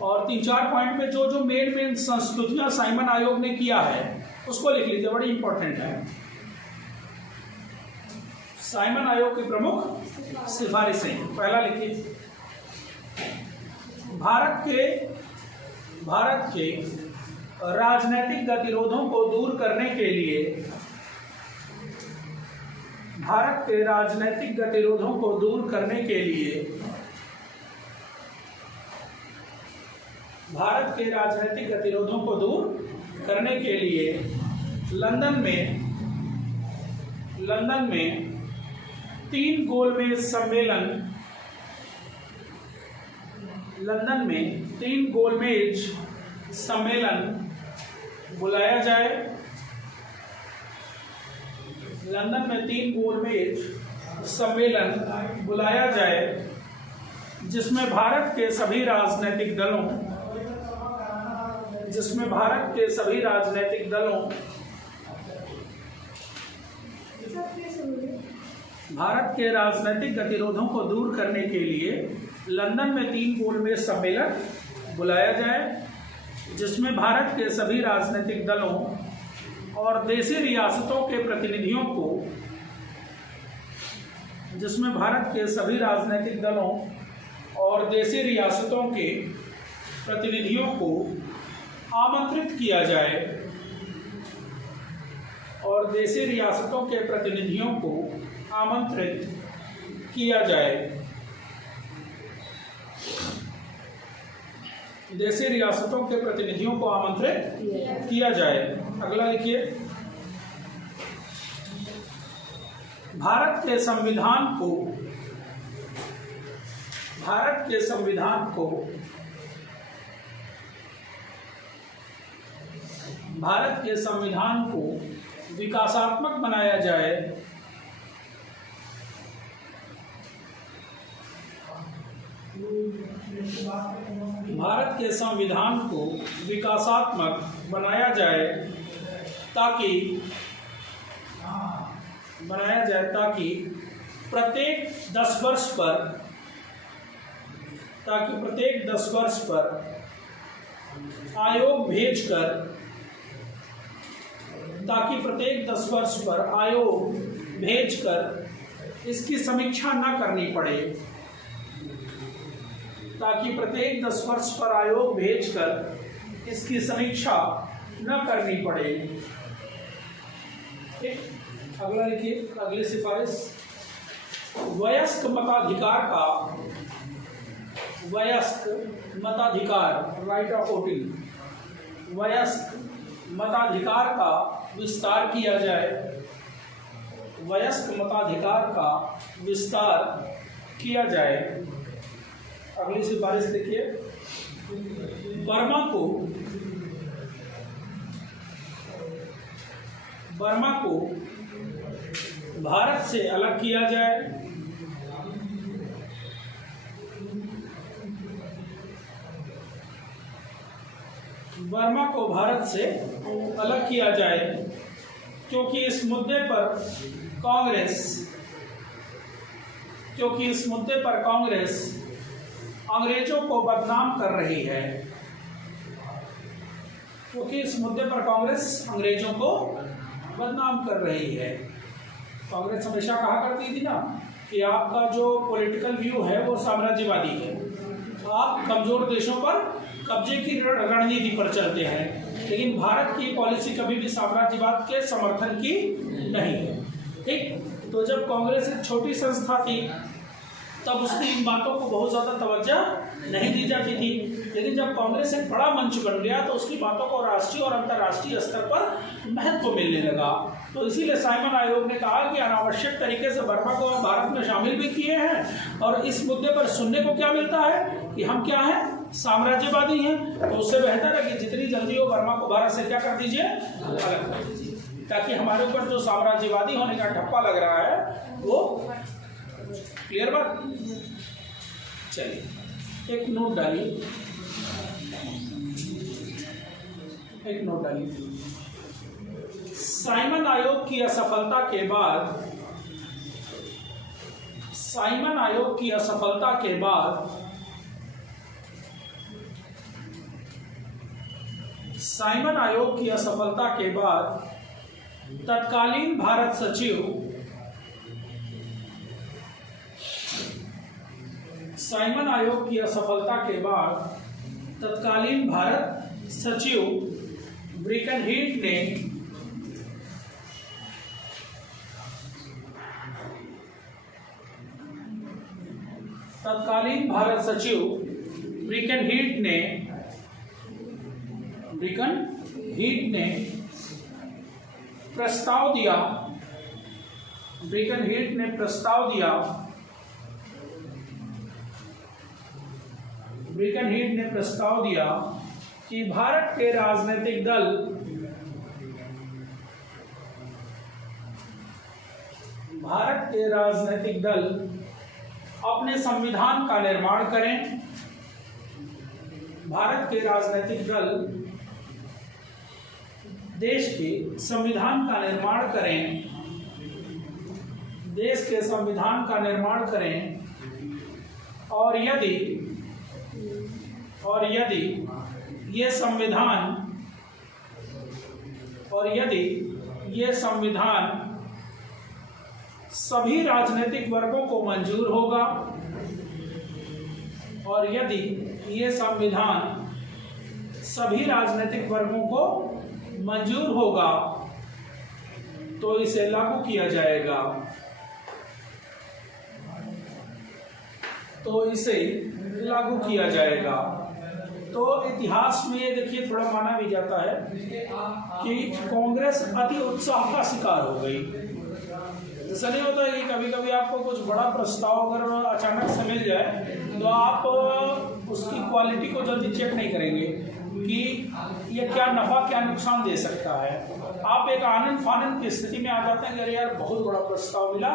और 3-4 पॉइंट में जो मेन संस्तुतियां साइमन आयोग ने किया है उसको लिख लीजिए, बड़ी इंपॉर्टेंट है। साइमन आयोग की प्रमुख सिफारिशें, पहला लिखिए। भारत के राजनीतिक गतिरोधों को दूर करने के लिए लंदन में 3 गोलमेज सम्मेलन बुलाया जाए। सम्मेलन बुलाया जाए जिसमें भारत के सभी राजनीतिक दलों भारत के राजनीतिक गतिरोधों को दूर करने के लिए लंदन में 3 गोलमेज सम्मेलन बुलाया जाए जिसमें भारत के सभी राजनीतिक दलों और देशी रियासतों के प्रतिनिधियों को आमंत्रित किया जाए। अगला लिखिए, भारत के संविधान को विकासात्मक बनाया जाए। ताकि प्रत्येक 10 वर्ष पर आयोग भेजकर इसकी समीक्षा न करनी पड़े। अगला लिखिए, अगली सिफारिश, वयस्क मताधिकार राइट ऑफ वोटिंग, वयस्क मताधिकार का विस्तार किया जाए। अगली सिफारिश देखिए, बर्मा को भारत से अलग किया जाए। क्योंकि इस मुद्दे पर कांग्रेस अंग्रेजों को बदनाम कर रही है। कांग्रेस हमेशा कहा करती थी ना कि आपका जो पॉलिटिकल व्यू है वो साम्राज्यवादी है, आप कमजोर देशों पर कब्जे की रणनीति पर चलते हैं, लेकिन भारत की पॉलिसी कभी भी साम्राज्यवाद के समर्थन की नहीं है। ठीक, तो जब कांग्रेस एक छोटी संस्था थी तब उसकी इन बातों को बहुत ज़्यादा तवज्जो नहीं दी जाती थी, लेकिन जब कांग्रेस एक बड़ा मंच बन गया तो उसकी बातों को राष्ट्रीय और अंतर्राष्ट्रीय स्तर पर महत्व मिलने लगा। तो इसीलिए साइमन आयोग ने कहा कि अनावश्यक तरीके से बर्मा को भारत में शामिल भी किए हैं, और इस मुद्दे पर सुनने को क्या मिलता है कि हम क्या हैं, साम्राज्यवादी हैं। तो उससे बेहतर है कि जितनी जल्दी हो बर्मा को भारत से क्या कर दीजिए, अलग कर दीजिए, ताकि हमारे ऊपर जो साम्राज्यवादी होने का ठप्पा लग रहा है वो क्लियर बात। चलिए एक नोट डालिए, साइमन आयोग की असफलता के बाद तत्कालीन भारत सचिव ब्रिकनहीट ने प्रस्ताव दिया कि भारत के राजनीतिक दल भारत के राजनीतिक दल अपने संविधान का निर्माण करें। भारत के राजनीतिक दल देश के संविधान का निर्माण करें। देश के संविधान का निर्माण करें और यदि ये संविधान सभी राजनीतिक वर्गों को मंजूर होगा और यदि ये संविधान सभी राजनीतिक वर्गों को मंजूर होगा तो इसे लागू किया जाएगा। तो इतिहास में ये देखिए थोड़ा माना भी जाता है कि कांग्रेस अति उत्साह का शिकार हो गई। जैसा नहीं होता कि कभी कभी आपको कुछ बड़ा प्रस्ताव अगर अचानक से मिल जाए तो आप उसकी क्वालिटी को जल्दी चेक नहीं करेंगे कि ये क्या नफा क्या नुकसान दे सकता है। आप एक आनंद फानंद की स्थिति में आ जाते हैं कि अरे यार बहुत बड़ा प्रस्ताव मिला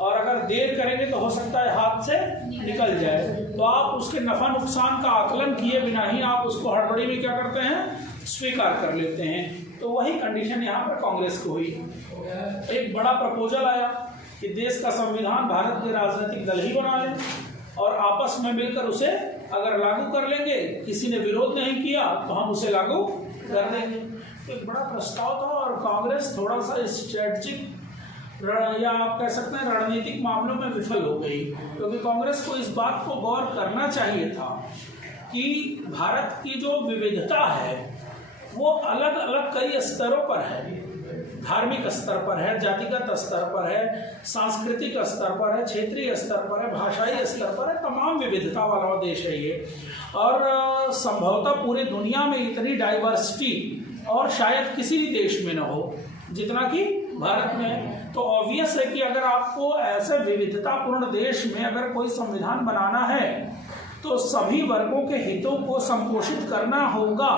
और अगर देर करेंगे तो हो सकता है हाथ से निकल जाए, तो आप उसके नफा नुकसान का आकलन किए बिना ही आप उसको हड़बड़ी में क्या करते हैं, स्वीकार कर लेते हैं। तो वही कंडीशन यहाँ पर कांग्रेस को हुई। एक बड़ा प्रपोजल आया कि देश का संविधान भारत के राजनीतिक दल ही बना लें और आपस में मिलकर उसे अगर लागू कर लेंगे, किसी ने विरोध नहीं किया तो हम उसे लागू कर देंगे। तो एक बड़ा प्रस्ताव था और कांग्रेस थोड़ा सा स्ट्रेटजिक या आप कह सकते हैं रणनीतिक मामलों में विफल हो गई, क्योंकि कांग्रेस को इस बात को गौर करना चाहिए था कि भारत की जो विविधता है वो अलग अलग कई स्तरों पर है। धार्मिक स्तर पर है, जातिगत स्तर पर है, सांस्कृतिक स्तर पर है, क्षेत्रीय स्तर पर है, भाषाई स्तर पर है, तमाम विविधता वाला देश है ये। और संभवतः पूरी दुनिया में इतनी डाइवर्सिटी और शायद किसी भी देश में न हो जितना कि भारत में। तो ऑब्वियस है कि अगर आपको ऐसे विविधतापूर्ण देश में अगर कोई संविधान बनाना है तो सभी वर्गों के हितों को संपोषित करना होगा।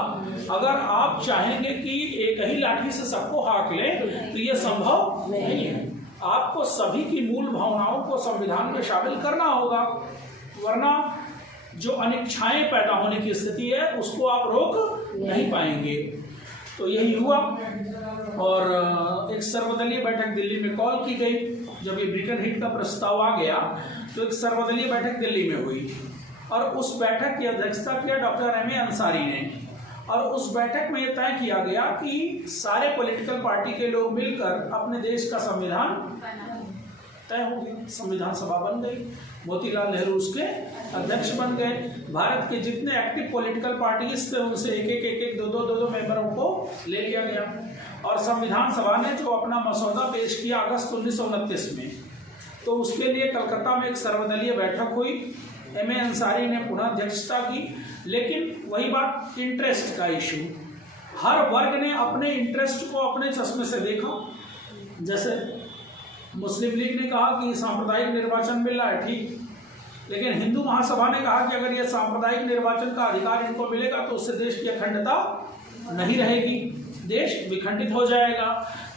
अगर आप चाहेंगे कि एक ही लाठी से सबको हाँक लें तो ये संभव नहीं है। आपको सभी की मूल भावनाओं को संविधान में शामिल करना होगा, वरना जो अनिच्छाएं पैदा होने की स्थिति है उसको आप रोक नहीं पाएंगे। तो यही हुआ और एक सर्वदलीय बैठक दिल्ली में कॉल की गई। जब ये ब्रिकन हिट का प्रस्ताव आ गया तो एक सर्वदलीय बैठक दिल्ली में हुई और उस बैठक की अध्यक्षता किया डॉक्टर एम ए अंसारी ने। और उस बैठक में यह तय किया गया कि सारे पॉलिटिकल पार्टी के लोग मिलकर अपने देश का संविधान तय हो गया। संविधान सभा बन गई, मोतीलाल नेहरू उसके अध्यक्ष बन गए। भारत के जितने एक्टिव पॉलिटिकल पार्टीज थे उनसे एक दो मेंबरों को ले लिया गया और संविधान सभा ने जो अपना मसौदा पेश किया अगस्त 1929 में, तो उसके लिए कलकत्ता में एक सर्वदलीय बैठक हुई। एम ए अंसारी ने पुनः अध्यक्षता की। लेकिन वही बात, इंटरेस्ट का इशू, हर वर्ग ने अपने इंटरेस्ट को अपने चश्मे से देखा। जैसे मुस्लिम लीग ने कहा कि सांप्रदायिक निर्वाचन मिल रहा है, ठीक, लेकिन हिंदू महासभा ने कहा कि अगर ये सांप्रदायिक निर्वाचन का अधिकार इनको मिलेगा तो उससे देश की अखंडता नहीं रहेगी, देश विखंडित हो जाएगा।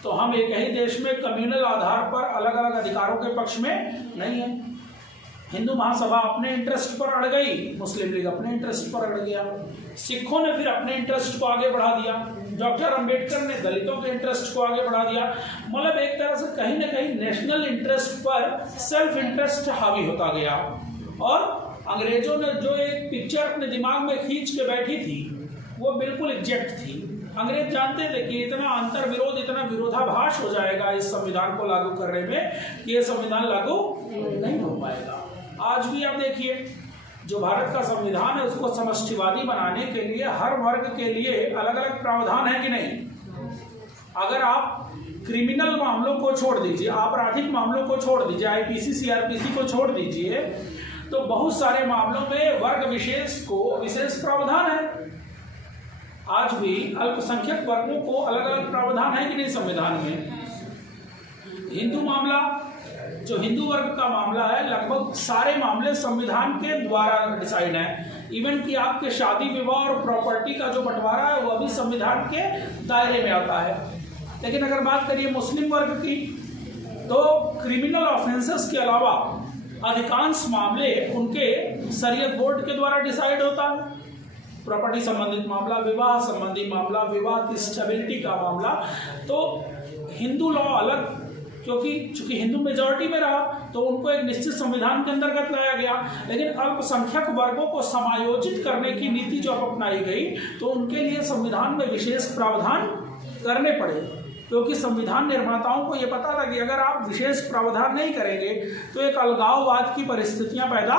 तो हम एक ही देश में कम्युनल आधार पर अलग अलग अधिकारों के पक्ष में नहीं है। हिंदू महासभा अपने इंटरेस्ट पर अड़ गई, मुस्लिम लीग अपने इंटरेस्ट पर अड़ गया। सिखों ने फिर अपने इंटरेस्ट को आगे बढ़ा दिया, डॉक्टर अंबेडकर ने दलितों के इंटरेस्ट को आगे बढ़ा दिया। मतलब एक तरह से कहीं ना कहीं नेशनल इंटरेस्ट पर सेल्फ इंटरेस्ट हावी होता गया। और अंग्रेजों ने जो एक पिक्चर अपने दिमाग में खींच के बैठी थी वो बिल्कुल एग्जैक्ट थी। अंग्रेज जानते थे कि इतना अंतर विरोध, इतना विरोधाभास हो जाएगा इस संविधान को लागू करने में कि ये संविधान लागू नहीं हो पाएगा। आज भी आप देखिए, जो भारत का संविधान है उसको समष्टिवादी बनाने के लिए हर वर्ग के लिए अलग अलग प्रावधान है कि नहीं। अगर आप क्रिमिनल मामलों को छोड़ दीजिए, आपराधिक मामलों को छोड़ दीजिए, आईपीसी सीआरपीसी को छोड़ दीजिए, तो बहुत सारे मामलों में वर्ग विशेष को विशेष प्रावधान है। आज भी अल्पसंख्यक वर्गों को अलग अलग प्रावधान है कि नहीं संविधान में। हिंदू मामला, जो हिंदू वर्ग का मामला है, लगभग सारे मामले संविधान के द्वारा डिसाइड है। इवन कि आपके शादी विवाह और प्रॉपर्टी का जो बंटवारा है वह भी संविधान के दायरे में आता है। लेकिन अगर बात करिए मुस्लिम वर्ग की, तो क्रिमिनल ऑफेंसेस के अलावा अधिकांश मामले उनके शरीयत बोर्ड के द्वारा डिसाइड होता है। प्रॉपर्टी संबंधित मामला, विवाह संबंधी मामला, विवाह की स्टेबिलिटी का मामला, तो हिंदू लॉ अलग, क्योंकि चूंकि हिंदू मेजॉरिटी में रहा तो उनको एक निश्चित संविधान के अंतर्गत लाया गया, लेकिन अल्पसंख्यक वर्गों को समायोजित करने की नीति जो अपनाई गई तो उनके लिए संविधान में विशेष प्रावधान करने पड़े, क्योंकि संविधान निर्माताओं को ये पता था कि अगर आप विशेष प्रावधान नहीं करेंगे तो एक अलगाववाद की परिस्थितियां पैदा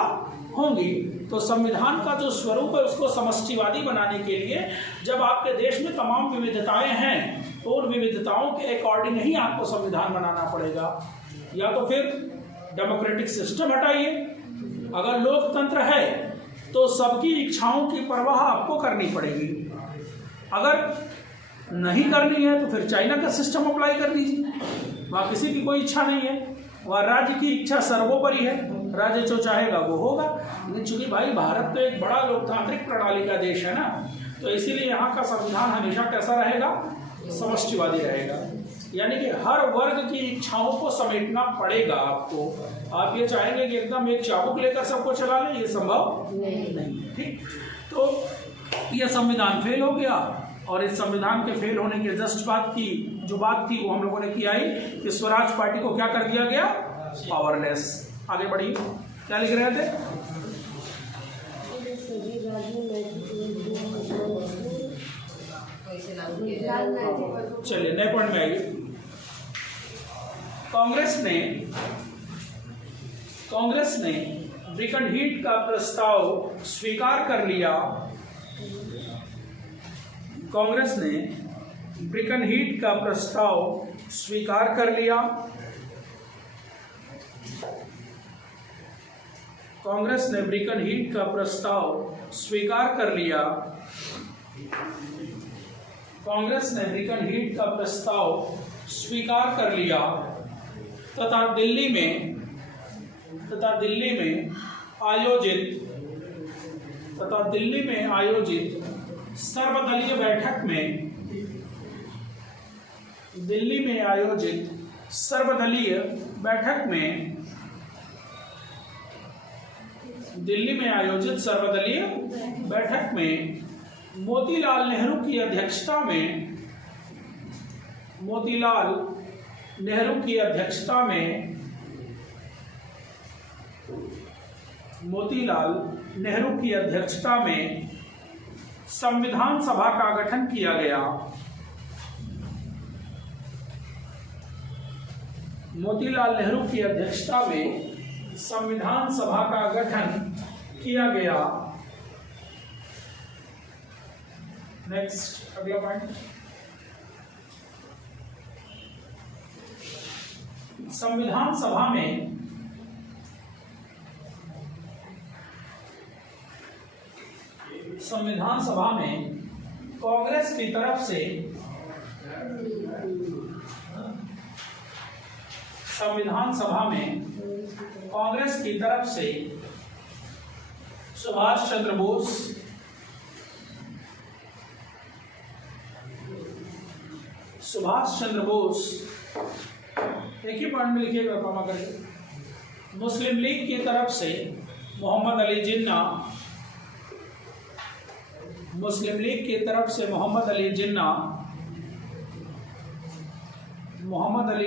होंगी। तो संविधान का जो स्वरूप है उसको समष्टिवादी बनाने के लिए जब आपके देश में तमाम विविधताएं हैं तो उन विविधताओं के अकॉर्डिंग ही आपको संविधान बनाना पड़ेगा। या तो फिर डेमोक्रेटिक सिस्टम हटाइए, अगर लोकतंत्र है तो सबकी इच्छाओं की परवाह आपको करनी पड़ेगी, अगर नहीं करनी है तो फिर चाइना का सिस्टम अप्लाई कर दीजिए, वहाँ किसी की कोई इच्छा नहीं है, वहाँ राज्य की इच्छा सर्वोपरि है, राज्य जो चाहेगा वो होगा। लेकिन चूंकि भाई भारत तो एक बड़ा लोकतांत्रिक प्रणाली का देश है ना, तो इसीलिए यहाँ का संविधान हमेशा कैसा रहेगा, समष्टिवादी रहेगा, यानी कि हर वर्ग की इच्छाओं को समेटना पड़ेगा आपको। आप ये चाहेंगे कि एकदम एक चाबुक लेकर सबको चला लें, ये संभव नहीं। ठीक, तो ये संविधान फेल हो गया और इस संविधान के फेल होने के जस्ट बात की जो बात थी वो हम लोगों ने किया ही कि स्वराज पार्टी को क्या कर दिया गया, पावरलेस। आगे बढ़िए, क्या लिख रहे थे? चलिए नए पॉइंट में आइए। कांग्रेस ने ब्रिकनहीट का प्रस्ताव स्वीकार कर लिया। कांग्रेस ने ब्रिकनहीट का प्रस्ताव स्वीकार कर लिया। कांग्रेस ने ब्रिकनहीट का प्रस्ताव स्वीकार कर लिया। कांग्रेस ने ब्रिकनहीट का प्रस्ताव स्वीकार कर लिया तथा दिल्ली में आयोजित सर्वदलीय बैठक में मोतीलाल नेहरू की अध्यक्षता में संविधान सभा का गठन किया गया। मोतीलाल नेहरू की अध्यक्षता में संविधान सभा का गठन किया गया। नेक्स्ट, अगला पॉइंट। संविधान सभा में कांग्रेस की तरफ से सुभाष चंद्र बोस, एक ही पॉइंट में लिखिएगा कॉमा करके। मुस्लिम लीग की तरफ से मोहम्मद अली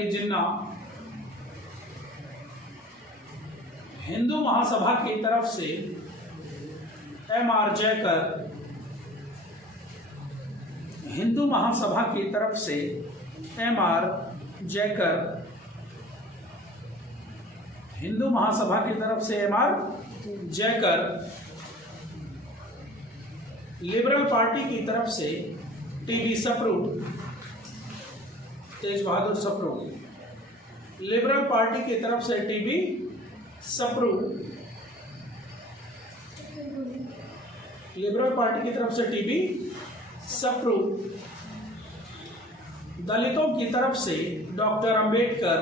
जिन्ना, हिंदू महासभा की तरफ से एम.आर. जयकर, हिंदू महासभा की तरफ से एम.आर. जयकर, लिबरल पार्टी की तरफ से टी.बी. सप्रू, तेज बहादुर सप्रू, लिबरल पार्टी की तरफ से टी.बी. सप्रू, दलितों की तरफ से डॉक्टर अंबेडकर,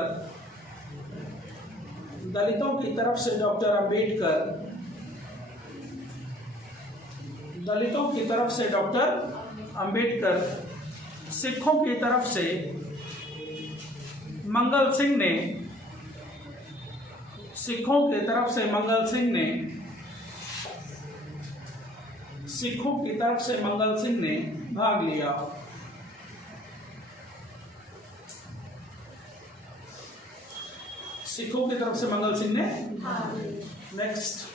सिखों की तरफ से मंगल सिंह ने सिखों की तरफ से मंगल सिंह ने भाग लिया। सिखों की तरफ से मंगल सिंह ने नेक्स्ट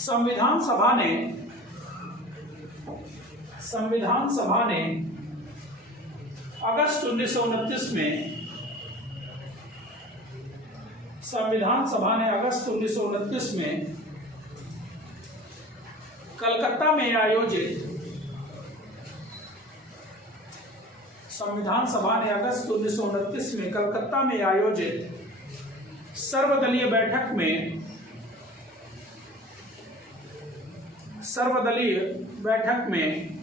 संविधान सभा ने अगस्त 1929 में कलकत्ता में आयोजित सर्वदलीय बैठक में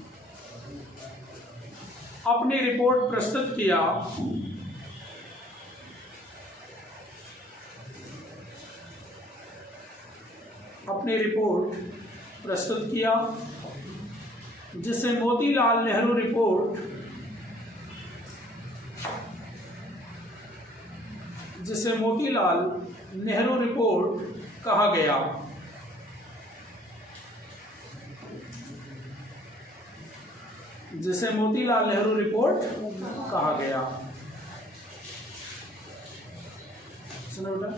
अपनी रिपोर्ट प्रस्तुत किया। जिसे मोतीलाल नेहरू रिपोर्ट कहा गया। सुनो बेटा।